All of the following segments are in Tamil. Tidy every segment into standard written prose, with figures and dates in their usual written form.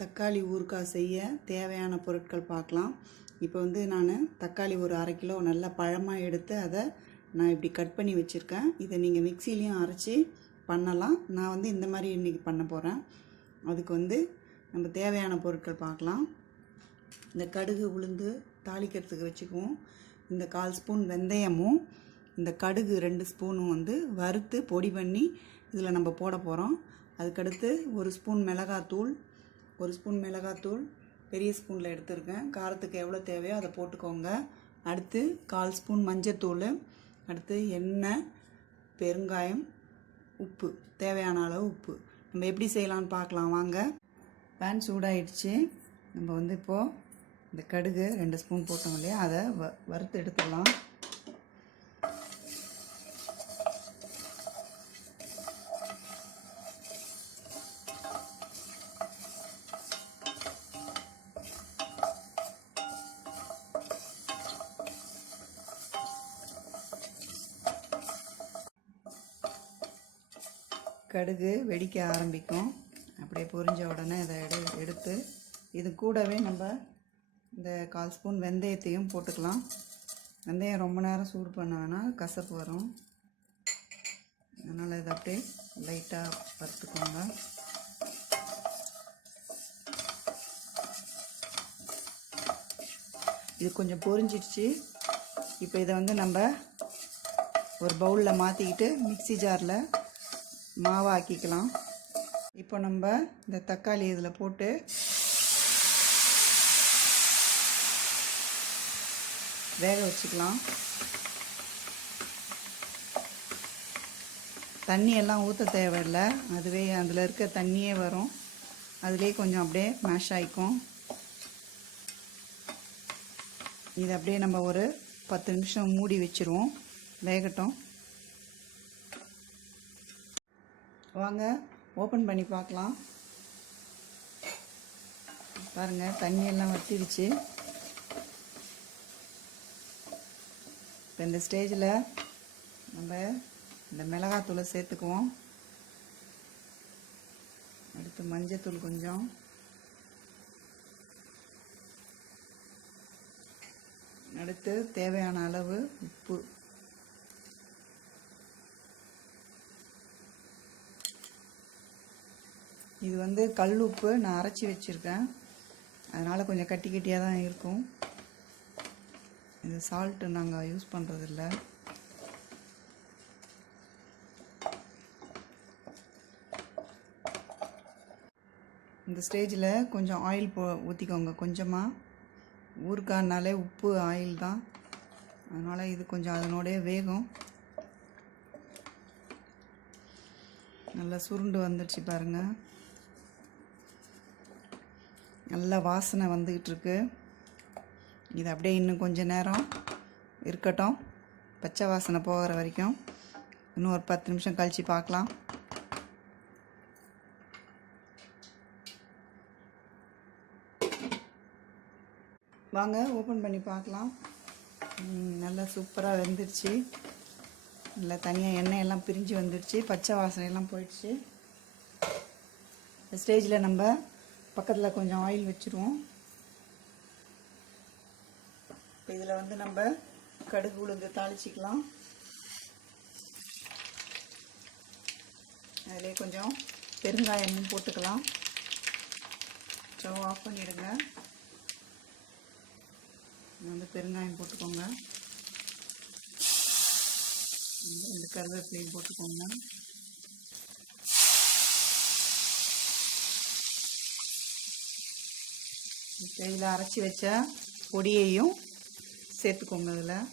தக்காளி ஊறுகாய் செய்ய தேவையான பொருட்கள் பார்க்கலாம். இப்போ வந்து நான் தக்காளி ஒரு 1/2 கிலோ நல்லா பழமாக எடுத்து அதை நான் இப்படி கட் பண்ணி வச்சுருக்கேன். இதை நீங்கள் மிக்சிலையும் அரைச்சி பண்ணலாம். நான் வந்து இந்த மாதிரி இன்றைக்கி பண்ண போகிறேன். அதுக்கு வந்து நம்ம தேவையான பொருட்கள் பார்க்கலாம். இந்த கடுகு உளுந்து தாளிக்கிறதுக்கு வச்சுக்குவோம். இந்த 1/4 ஸ்பூன் வெந்தயமும் இந்த கடுகு 2 ஸ்பூனும் வந்து வறுத்து பொடி பண்ணி இதில் நம்ம போட போகிறோம். அதுக்கடுத்து 1 ஸ்பூன் மிளகாத்தூள், 1 ஸ்பூன் மிளகாத்தூள் பெரிய ஸ்பூனில் எடுத்துருக்கேன். காரத்துக்கு எவ்வளோ தேவையோ அதை போட்டுக்கோங்க. அடுத்து 1/4 ஸ்பூன் மஞ்சத்தூள், அடுத்து எண்ணெய், பெருங்காயம், உப்பு, தேவையான அளவு உப்பு. நம்ம எப்படி செய்யலான்னு பார்க்கலாம் வாங்க. பேன் சூடாயிடுச்சு. நம்ம வந்து இப்போது இந்த கடுகு 2 ஸ்பூன் போட்டோம் இல்லையா, அதை வறுத்து எடுத்துக்கலாம். கடுகு வெடிக்க ஆரம்பிக்கும். அப்படியே பொரிஞ்ச உடனே இதை எடுத்து இது கூடவே நம்ம இந்த 1/4 ஸ்பூன் வெந்தயத்தையும் போட்டுக்கலாம். வெந்தயம் ரொம்ப நேரம் சூடு பண்ண வேணால் கசப்பு வரும். அதனால் இதை அப்படியே லைட்டாக வறுத்துக்கோங்க. இது கொஞ்சம் பொரிஞ்சிடுச்சு. இப்போ இதை வந்து நம்ம ஒரு பவுலில் மாற்றிக்கிட்டு மிக்ஸி ஜாரில் மாவாக்கிக்கலாம். இப்போ நம்ம இந்த தக்காளி இதில் போட்டு வேக வச்சுக்கலாம். தண்ணியெல்லாம் ஊற்ற தேவையில்லை, அதுவே அதில் இருக்க தண்ணியே வரும். அதிலே கொஞ்சம் அப்படியே மேஷ் ஆகிக்கும். இதை அப்படியே நம்ம ஒரு 10 நிமிஷம் மூடி வச்சுருவோம், வேகட்டும். வாங்க ஓப்பன் பண்ணி பார்க்கலாம். பாருங்கள், தண்ணியெல்லாம் வற்றிடுச்சு. இப்போ இந்த ஸ்டேஜில் நம்ம இந்த மிளகாத்தூளை சேர்த்துக்குவோம். அடுத்து மஞ்சத்தூள் கொஞ்சம், அடுத்து தேவையான அளவு உப்பு. இது வந்து கல் உப்பு நான் அரைச்சி வச்சுருக்கேன், அதனால் கொஞ்சம் கட்டி கட்டியாக தான் இருக்கும். இது சால்ட்டு நாங்கள் யூஸ் பண்ணுறதில்ல. இந்த ஸ்டேஜில் கொஞ்சம் ஆயில் ஊற்றிக்கோங்க. கொஞ்சமாக, ஊறுகாய்னாலே உப்பு ஆயில் தான், அதனால் இது கொஞ்சம் அதனோடய வேகும். நல்லா சுருண்டு வந்துடுச்சு பாருங்கள். நல்ல வாசனை வந்துக்கிட்டு இருக்கு. இது அப்படியே இன்னும் கொஞ்சம் நேரம் இருக்கட்டும், பச்சை வாசனை போகிற வரைக்கும். இன்னும் ஒரு 10 நிமிஷம் கழித்து பார்க்கலாம். வாங்க ஓப்பன் பண்ணி பார்க்கலாம். நல்லா சூப்பராக வெந்துடுச்சு. நல்லா தனியாக எண்ணெயெல்லாம் பிரிஞ்சு வந்துடுச்சு, பச்சை வாசனையெல்லாம் போயிடுச்சு. இந்த ஸ்டேஜில் நம்ம பக்கத்தில் கொஞ்சம் ஆயில் வச்சுருவோம். இப்போ இதில் வந்து நம்ம கடுகு உளுந்து தாளிச்சிக்கலாம். அதிலே கொஞ்சம் பெருங்காயமும் போட்டுக்கலாம். ஸ்டவ் ஆஃப் பண்ணிவிடுங்க. வந்து பெருங்காயம் போட்டுக்கோங்க. இந்த கருவேப்பிலையும் போட்டுக்கோங்க. இதில் அரைச்சி வச்ச பொடியையும் சேர்த்துக்கோங்க. இதில்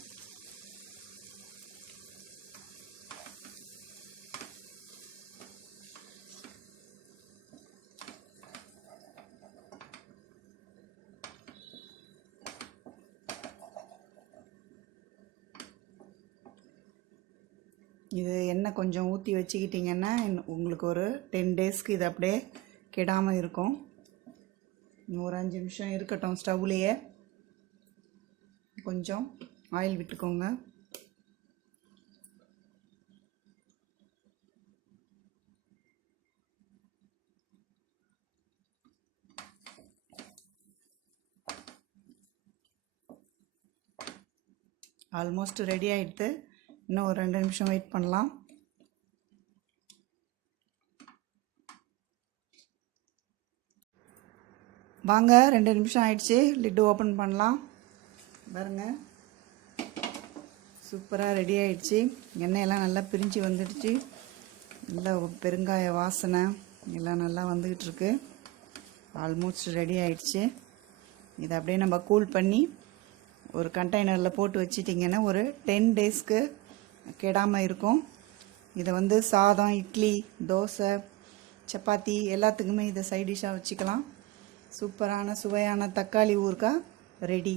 இது எண்ணெய் கொஞ்சம் ஊற்றி வச்சுக்கிட்டிங்கன்னா உங்களுக்கு ஒரு 10 டேஸ்க்கு இது அப்படியே கெடாமல் இருக்கும். இன்னும் ஒரு 5 நிமிஷம் இருக்கட்டும் ஸ்டவ்லேயே. கொஞ்சம் ஆயில் விட்டுக்கோங்க. ஆல்மோஸ்ட் ரெடி ஆகிடுது. இன்னும் ஒரு 2 நிமிஷம் வெயிட் பண்ணலாம். வாங்க, 2 நிமிஷம் ஆயிடுச்சு. லிட்டு ஓப்பன் பண்ணலாம். பாருங்க, சூப்பராக ரெடி ஆயிடுச்சு. எண்ணெயெல்லாம் நல்லா பிரிஞ்சு வந்துடுச்சு. நல்லா பெருங்காய வாசனை எல்லாம் நல்லா வந்துக்கிட்டு இருக்கு. ஆல்மோஸ்ட் ரெடி ஆயிடுச்சு. இதை அப்படியே நம்ம கூல் பண்ணி ஒரு கண்டெய்னரில் போட்டு வச்சிட்டிங்கன்னா ஒரு 10 டேஸ்க்கு கெடாமல் இருக்கும். இதை வந்து சாதம், இட்லி, தோசை, சப்பாத்தி எல்லாத்துக்குமே இதை சைட் டிஷ்ஷாக வச்சுக்கலாம். சூப்பரான சுவையான தக்காளி ஊறுகாய் ரெடி.